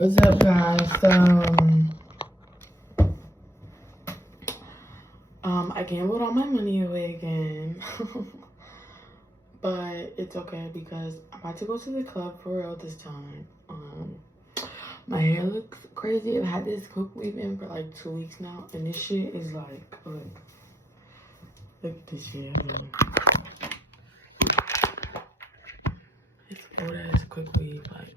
What's up, guys? I gambled all my money away again. But it's okay because I'm about to go to the club for real this time. My hair looks crazy. I've had this cook weave in for like 2 weeks now, and this shit is like, look at this shit. It's old ass quick weave, like.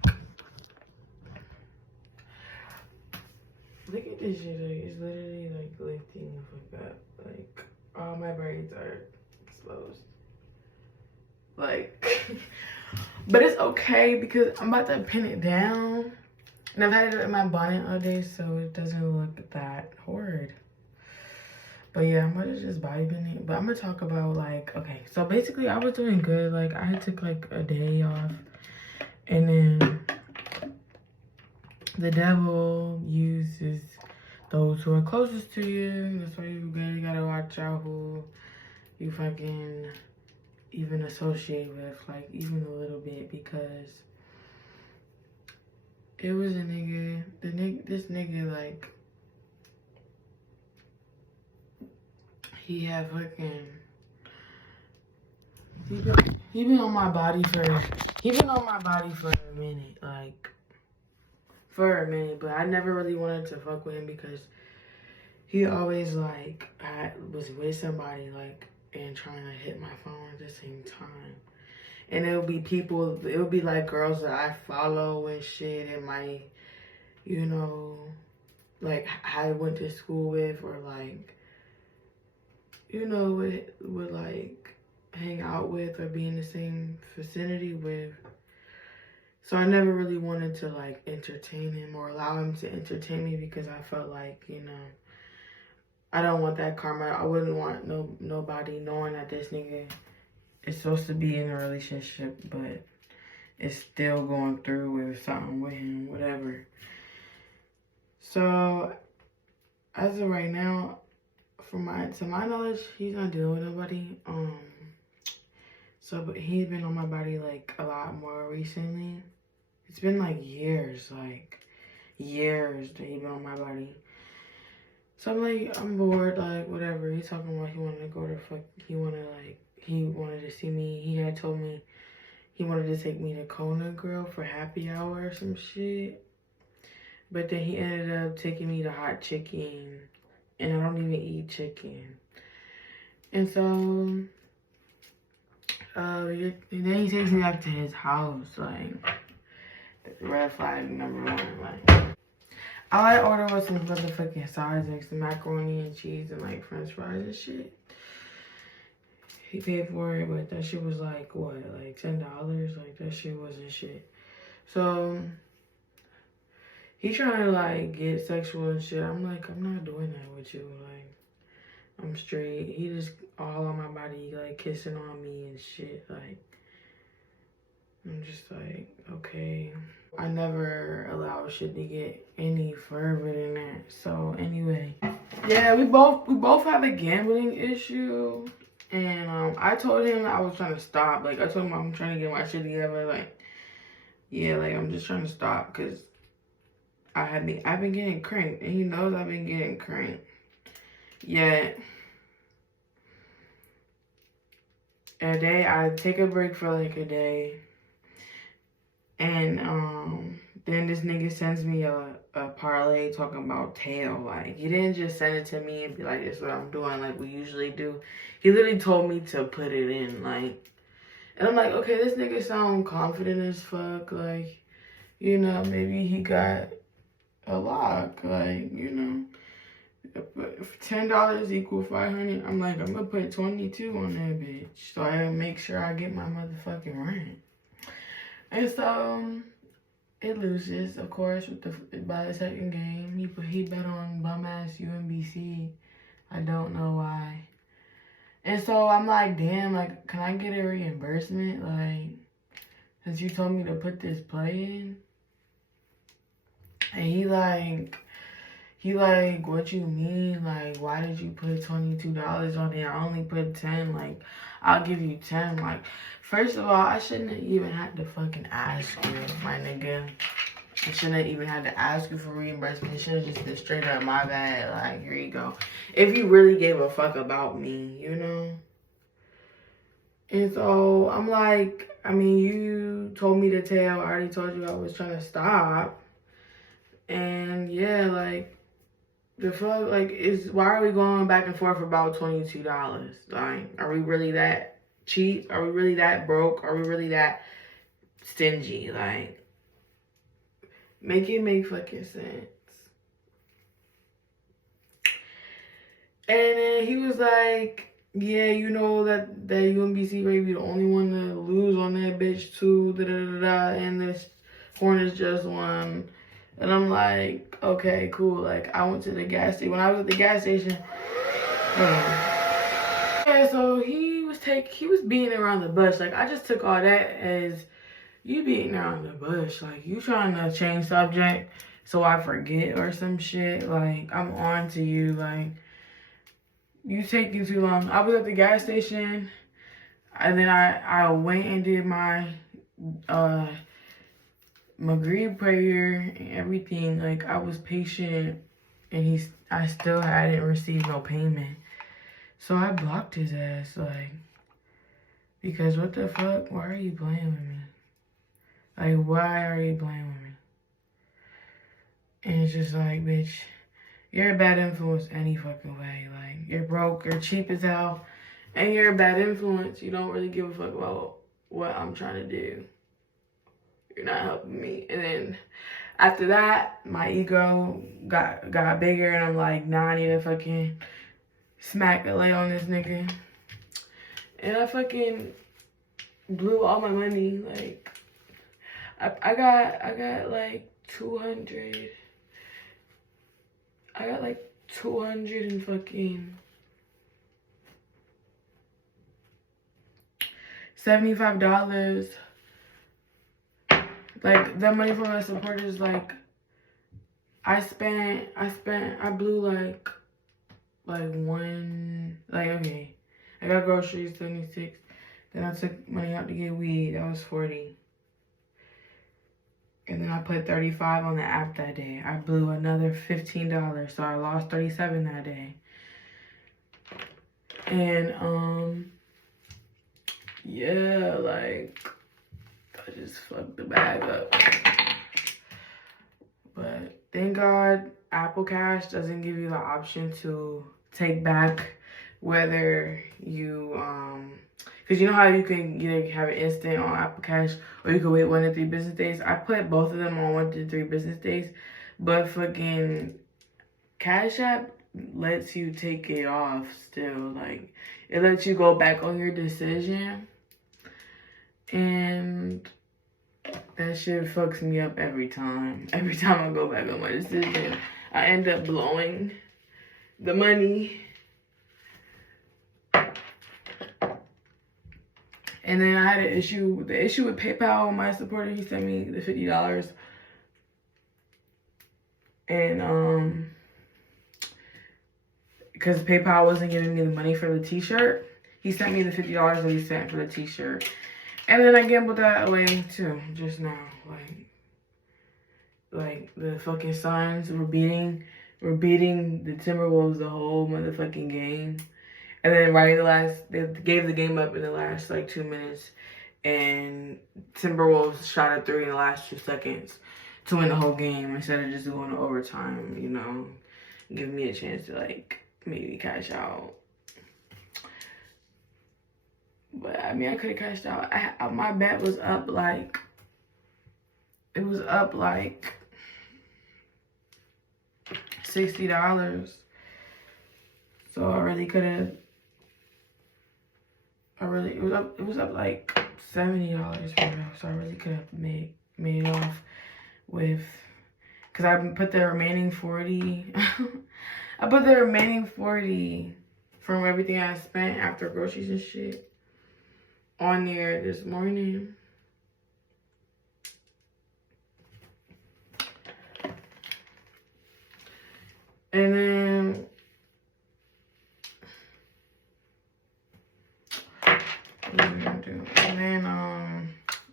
Look at this shit, like, it's literally like lifting the fuck up. Like, all my braids are exposed. Like, but it's okay because I'm about to pin it down. And I've had it in my bonnet all day, so it doesn't look that horrid. But yeah, I'm about to just body pin it. But I'm gonna talk about like, okay, so basically I was doing good. Like, I took like a day off. And then the devil uses those who are closest to you. That's why you really gotta watch out who you fucking even associate with, like, even a little bit, because it was a nigga, this nigga, like, he had fucking, he been on my body for a minute, like, but I never really wanted to fuck with him because he always, like, was with somebody, like, and trying to hit my phone at the same time. And it would be like girls that I follow and shit, and my, you know, like, I went to school with, or like, you know, would like hang out with or be in the same vicinity with. So I never really wanted to like entertain him or allow him to entertain me because I felt like, you know, I don't want that karma. I wouldn't want nobody knowing that this nigga is supposed to be in a relationship, but is still going through with something with him, whatever. So as of right now, to my knowledge, he's not dealing with nobody. But he's been on my body like a lot more recently. It's been like years that he's been on my body. So I'm like, I'm bored, like, whatever. He's talking about he wanted to see me. He had told me he wanted to take me to Kona Grill for happy hour or some shit. But then he ended up taking me to Hot Chicken. And I don't even eat chicken. And so, and then he takes me back to his house, like, red flag number one, like. All I ordered was some motherfucking sides, like some macaroni and cheese and like french fries and shit. He paid for it, but that shit was like, what, like $10? Like, that shit wasn't shit. So, he trying to like get sexual and shit. I'm like, I'm not doing that with you. Like, I'm straight. He just all on my body, like kissing on me and shit. Like, I'm just like, okay. I never allow shit to get any further than that. So anyway, yeah, we both have a gambling issue, and I told him I was trying to stop. Like, I told him I'm trying to get my shit together. Like, yeah, like, I'm just trying to stop because I've been getting cranked, and he knows I've been getting cranked. Yet a day I take a break for like a day. And then this nigga sends me a parlay talking about tail. Like, he didn't just send it to me and be like, this is what I'm doing like we usually do. He literally told me to put it in, like. And I'm like, okay, this nigga sound confident as fuck. Like, you know, maybe he got a lock. Like, you know, if $10 equal 500, I'm like, I'm gonna put 22 on that bitch so I make sure I get my motherfucking rent. And so it loses, of course, by the second game. He bet on bum ass UMBC. I don't know why. And so I'm like, damn, like, can I get a reimbursement? Like, since you told me to put this play in. And he like, what you mean? Like, why did you put $22 on it? I only put 10. Like, I'll give you 10. Like, first of all, I shouldn't have even had to fucking ask you, my nigga. I shouldn't have even had to ask you for reimbursement. It should have just been straight up my bad. Like, here you go. If you really gave a fuck about me, you know? And so I'm like, I mean, you told me to tell. I already told you I was trying to stop. And yeah, like, the fuck, like, why are we going back and forth about $22? Like, are we really that cheap? Are we really that broke? Are we really that stingy? Like, make it make fucking sense. And then he was like, yeah, you know that UMBC may be the only one to lose on that bitch too, and this Hornets just won. And I'm like, okay, cool. Like, I went to the gas station. When I was at the gas station, yeah, so he was beating around the bush. Like, I just took all that as you beating around the bush. Like, you trying to change subject so I forget or some shit. Like, I'm on to you. Like, you taking too long. I was at the gas station, and then I went and did my Maghrib prayer and everything. Like, I was patient, and I still hadn't received no payment. So I blocked his ass, like, because what the fuck? Why are you playing with me? Like, why are you playing with me? And it's just like, bitch, you're a bad influence any fucking way. Like, you're broke, you're cheap as hell, and you're a bad influence. You don't really give a fuck about what I'm trying to do. You're not helping me. And then after that, my ego got bigger, and I'm like, nah, I need to fucking smack the lay on this nigga. And I fucking blew all my money. Like, I got like 200. I got like 200 and fucking $75. Like, the money from my supporters, like, I blew like one, like, okay, I got groceries, 76. Then I took money out to get weed, that was 40. And then I put 35 on the app that day. I blew another $15, so I lost 37 that day. And yeah, like, I just fucked the bag up. But thank God Apple Cash doesn't give you the option to take back whether you because you know how you can either have it instant on Apple Cash or you can wait 1 to 3 business days. I put both of them on 1 to 3 business days, but fucking Cash App lets you take it off still. Like, it lets you go back on your decision, and that shit fucks me up every time. Every time I go back on my decision, I end up blowing the money. And then I had the issue with PayPal. My supporter, he sent me the $50. And because PayPal wasn't giving me the money for the t-shirt, he sent me the $50 that he sent for the t-shirt. And then I gambled that away too, just now. Like the fucking Suns were beating the Timberwolves the whole motherfucking game. And then they gave the game up in the last like 2 minutes, and Timberwolves shot a 3 in the last 2 seconds to win the whole game instead of just going to overtime, you know, giving me a chance to like maybe cash out. But I mean, I could have cashed out. My bet was up like, it was up like $60. So I really could have. It was up like $70 for real. So I really could have made it off with, because I put the remaining 40. I put the remaining 40 from everything I spent after groceries and shit on there this morning. And then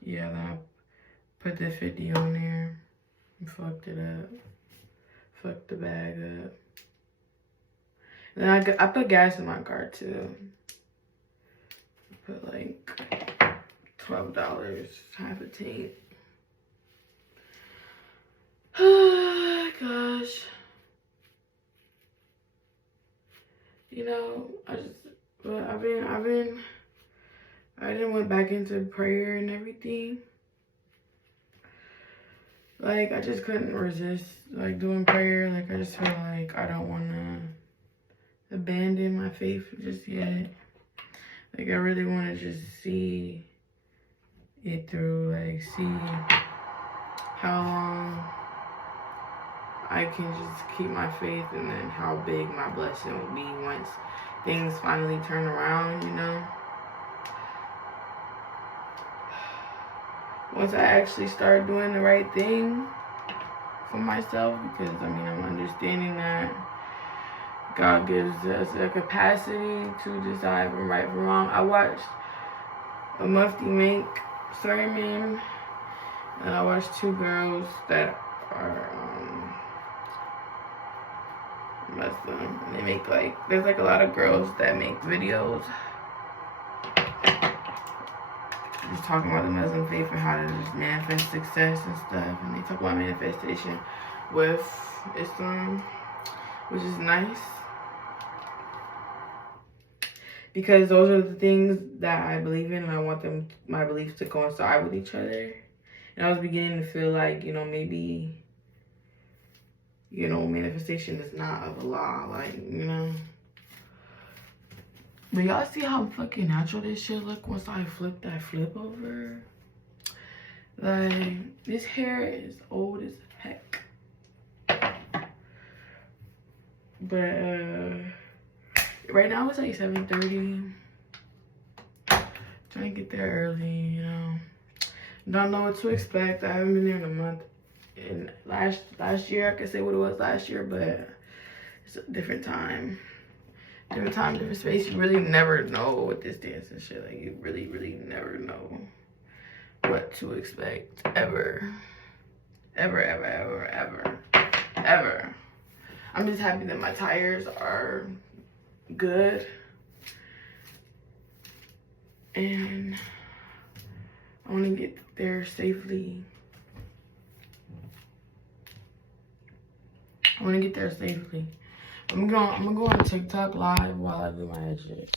yeah, then I put the 50 on there. and fucked it up. Fucked the bag up. And then I put gas in my car too. I put like $12, half a tank. Oh gosh. You know, I didn't went back into prayer and everything. Like, I just couldn't resist, like, doing prayer. Like, I just feel like I don't want to abandon my faith just yet. Like, I really want to just see it through, like, see how long I can just keep my faith, and then how big my blessing will be once things finally turn around, you know? Once I actually start doing the right thing for myself, because I mean, I'm understanding that God gives us a capacity to decide from right from wrong. I watched a Mufti make sermon, and I watched two girls that are Muslim, and they make like, there's like a lot of girls that make videos just talking about the Muslim faith and how to just manifest success and stuff. And they talk about manifestation with Islam, which is nice, because those are the things that I believe in, and I want my beliefs to coincide with each other. And I was beginning to feel like, you know, maybe, you know, manifestation is not of Allah, like, you know. But y'all see how fucking natural this shit look once I flip that flip over? Like, this hair is old as heck. But right now it's like 7:30. Trying to get there early, you know. Don't know what to expect. I haven't been there in a month. And last year, I could say what it was last year, but it's a different time. Different time, different space. You really never know with this dance and shit. Like, you really, really never know what to expect. Ever. Ever, ever, ever, ever. Ever. I'm just happy that my tires are good. And I want to get there safely. I want to get there safely. I'm gonna go on TikTok live while I do my edges.